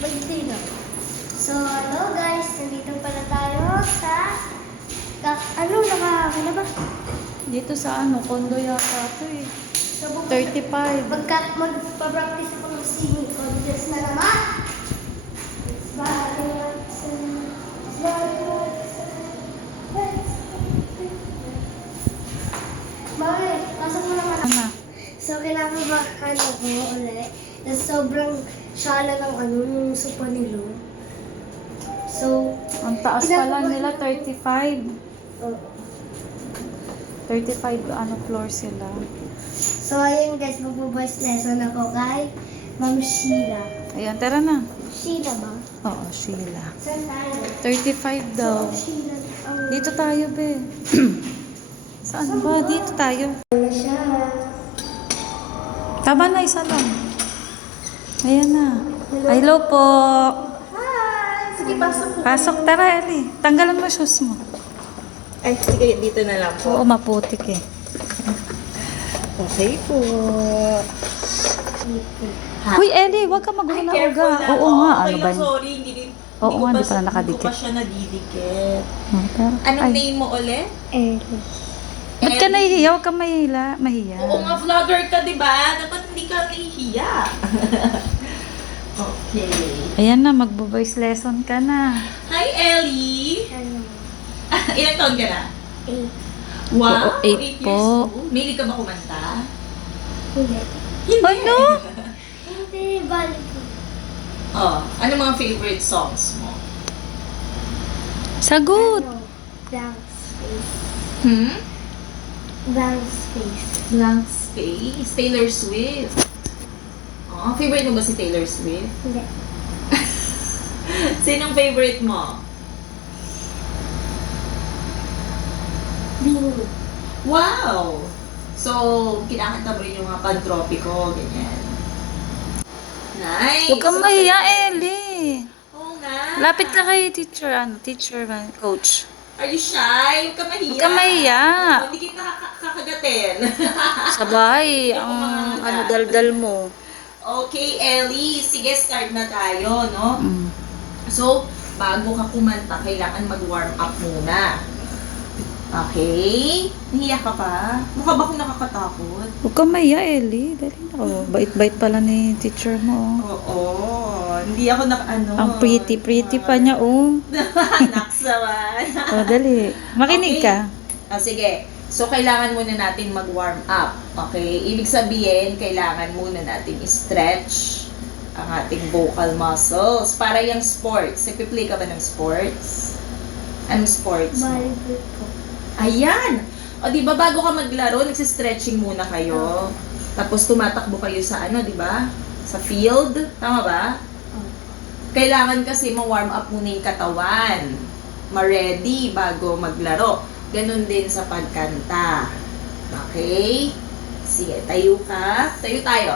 Magdino. So, hello guys. Nandito pala tayo sa... nakakakina ba? Dito sa condo yata ito eh. So, 35. magpa-practice ako ng singing contest na naman. Bakit? Pasok mo naman. Ano? So, kinakabahan ako ulit. Tapos sobrang shala ng yung sopa nilo. So, Ang taas pala nila, 35. oh. 35 floor sila. So, ayun guys, magbo-voice lesson ako kay Ma'am Sheila. Ayan, tara na. Sheila ba? Oo, Sheila. Saan tayo? 35 daw. Sheila. Dito tayo, be. Saan ba? Dito tayo. Ano siya? Tama na, isa lang. Ayan na. Hello po. Hi! Sige, pasok po. Pasok, tara, Ellie. Tanggalan mo shoes mo. Ay, sige, dito na lang po. Oo, maputik eh. Okay po. Uy, Ellie, huwag ka magulo na uga. Oo nga, ano ba yun? Sorry, hindi Oo nga, ko di pala nakadikit. Hindi ko pa siya nadidikit. Pero, Anong ay, name mo ulit? Ellie. ba't ka nahihiya? Huwag ka mahiya. Oo nga, vlogger ka, di ba? Dapat hindi ka nahihiya. Okay. Ayan na, magbo-voice lesson ka na. Hi, Ellie. Ano? Ilang taon ka na? 8. Wow, Oo, 8 8 years po. old. Mahilig ka ba kumanta? Hindi. Hindi. Ano? Hindi, balik ko. Oh, ano mga favorite songs mo? Sagot. Ano? Blank space. Hmm? Blank space. Blank Space. Taylor Swift. Oh, favorite mo ba si Taylor Swift? Hindi. Sinong favorite mo? Bini. Wow! So, kinakanta mo rin yung mga pantropiko, ganyan. Nice! Huwag kang mahiya, Ellie. Oo nga. Lapit ka kay teacher, coach. Are you shy? Huwag ka mahiya. Huwag ka mahiya. Oo, hindi kita kakagatin. Sabay, Yung mga ang daldal mo. Okay, Ellie. Sige, start na tayo, no? Mm. So, bago ka kumanta, kailangan mag-warm up muna. Okay? Nahiya ka pa? Mukha ba akong nakakatakot? Huwag kang mahiya, Ellie. Dali na. Oh, bait-bait pala ni teacher mo. Oo. Hindi ako Ang pretty pa niya, oh. Naks naman. Oh, dali. Makinig ka. Sige. So, kailangan muna natin mag-warm up. Okay? Ibig sabihin, kailangan muna natin i-stretch ang ating vocal muscles. Para yung sports. Nagpiplay ka ba ng sports? Anong sports? Volleyball po. Ayan! O, di ba, bago ka maglaro, nagsistretching muna kayo. Tapos tumatakbo kayo sa di ba? Sa field. Tama ba? Kailangan kasi ma-warm up muna yung katawan. Ma-ready bago maglaro. Ganon din sa pagkanta. Okay? Sige, tayo ka. Tayo tayo.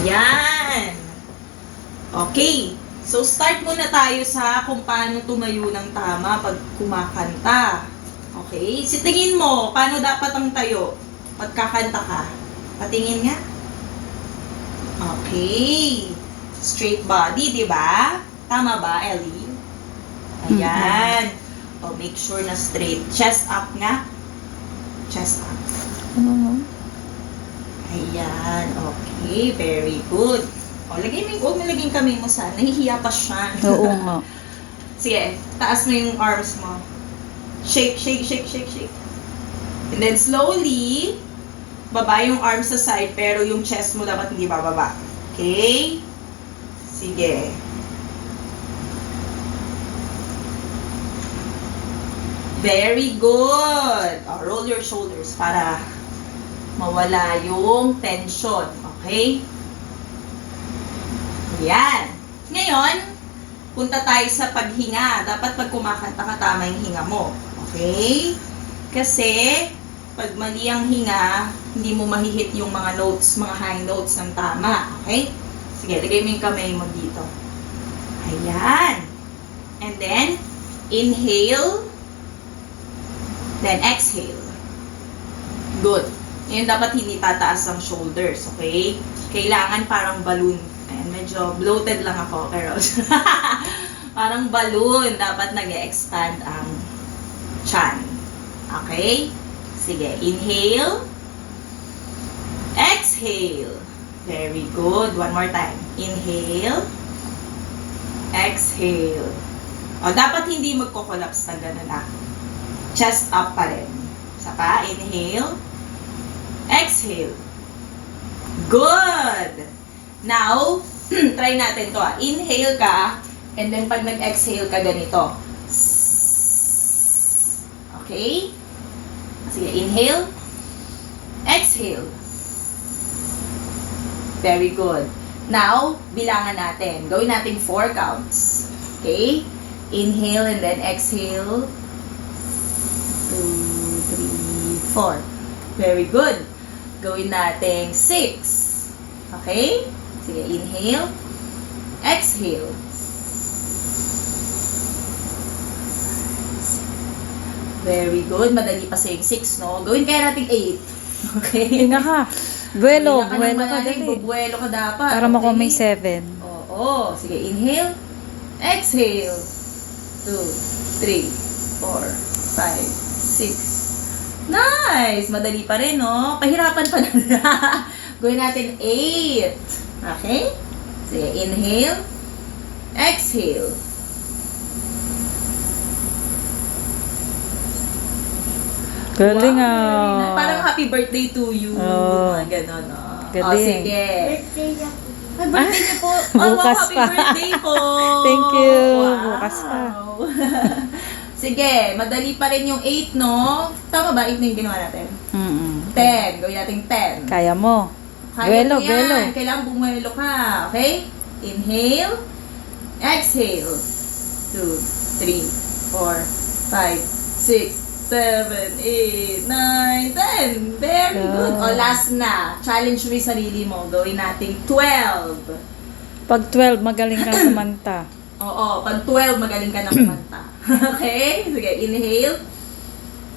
Ayan! Okay. So, start muna tayo sa kung paano tumayo ng tama pag kumakanta. Okay? Sitingin mo, paano dapat ang tayo pagkakanta ka? Patingin nga. Okay. Straight body, di ba? Tama ba, Ellie? Ayan. O, make sure na straight. Chest up nga. Chest up. Ano? Ayan. Okay. Very good. O, huwag mo laging kamay mo sa, nahihiya pa siya. Oo nga. Sige, taas mo yung arms mo. Shake, shake, shake, shake, shake. And then slowly, baba yung arms sa side, pero yung chest mo dapat hindi bababa. Okay? Sige. Very good. O, roll your shoulders para mawala yung tension. Okay? Yan. Ngayon, punta tayo sa paghinga. Dapat pag kumakanta ka, tama yung hinga mo. Okay? Kasi, pag mali ang hinga, hindi mo mahihit yung mga notes, mga high notes ng tama. Okay? Sige, lagay mo yung kamay mo dito. Ayan. And then, inhale. Then, exhale. Good. Ngayon, dapat hindi tataas ang shoulders. Okay? Kailangan parang balloon. Ayan, medyo bloated lang ako, pero parang balloon. Dapat nag-expand ang chan. Okay? Sige, inhale. Exhale. Very good. One more time. Inhale. Exhale. O, dapat hindi magko-collapse na gano'n na. Chest up pa rin. Isa pa. Inhale. Exhale. Good! Now, try natin to ah. Inhale ka, and then pag nag-exhale ka, ganito. Okay? Sige, inhale. Exhale. Very good. Now, bilangan natin. Gawin natin 4 counts. Okay? Inhale and then exhale. 2, 3, 4. Very good. Gawin natin 6. Okay? Sige, inhale. Exhale. Very good. Madali pa sa 6, no? Gawin kaya natin 8. Okay? Hinga ka. Buwelo Hinga ka ng dali. bubuelo ka dapat. Para makuha may okay? 7. Oo. Sige, inhale. Exhale. 2, 3, 4, 5, 6. Nice! Madali pa rin, no? Pahirapan pa na. Gawin natin 8. Okay? Sige, inhale. Exhale. Galing Wow, very nice. ah. Parang happy birthday to you. Oh. Mga ganon, no? Galing. O, sige. Birthday niya po. Ay, birthday niyo po. Bukas happy pa. birthday po. Thank you. Wow. Bukas pa. Sige, madali pa rin yung 8, no? Tama ba? 8 na yung ginawa natin? 10. Gawin natin 10. Kaya mo. Kaya Buwelo, mo yan. buwelo. Kailangan bumuelo ka. Okay? Inhale. Exhale. 2, 3, 4, 5, 6, 7, 8, 9, 10. Very good. O, last na. Challenge mo yung sarili mo. Gawin natin 12. Pag 12, magaling kang kumanta. Oo, pag 12, magaling ka na kumanta. Okay? Sige, inhale.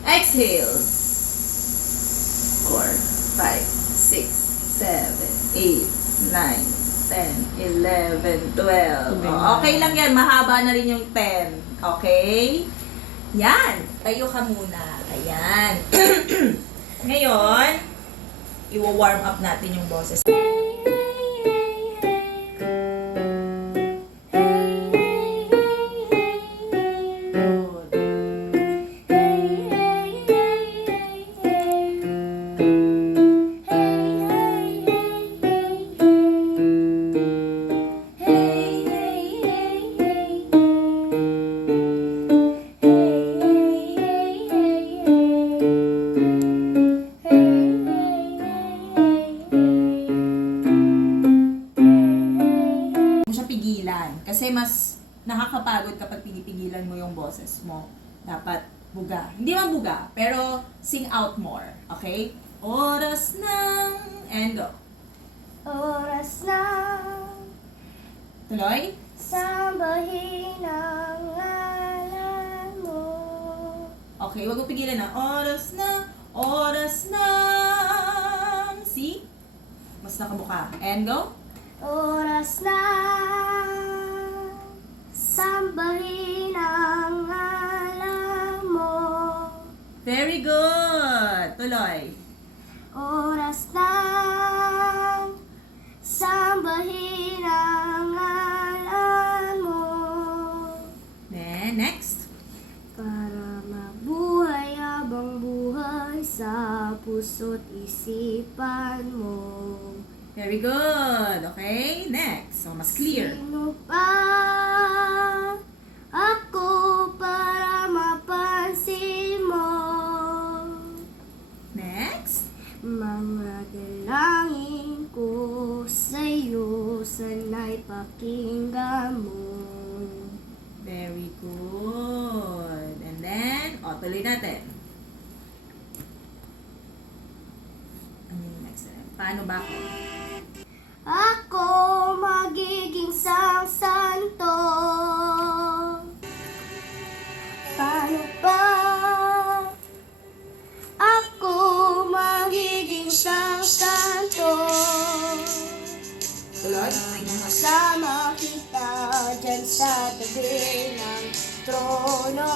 Exhale. 4, 5, 6, 7, 8, 9, 10, 11, 12. Okay lang yan. Mahaba na rin yung 10. Okay? Yan. Tayo ka muna. Ayan. Ngayon, i-warm up natin yung boses. Kasi mas nakakapagod kapag pinipigilan mo yung boses mo. Dapat buga. Hindi man buga, pero sing out more. Okay? Oras ng... And go. Oras na Tuloy? sambahin ang ngalan mo. Okay, wag mo pigilan na. Oras na, see? Mas nakabuka. And go. Oras na sambahin ang ngalan mo. Very good. Tuloy. Oras na sambahin ang ngalan mo. Then, next. Para mabuhay habang buhay sa puso't isipan mo. Very good. Okay, next. So, mas clear. Sino pa ako para mapansin mo? Next. Mga dalangin ko sa'yo, sana'y pakinggan mo. Very good. And then, tuloy natin. Ano yung next? Paano ba ako? Ako magiging santo. Paano ba ako magiging santo? Tuloy? Sa sa tabi ng trono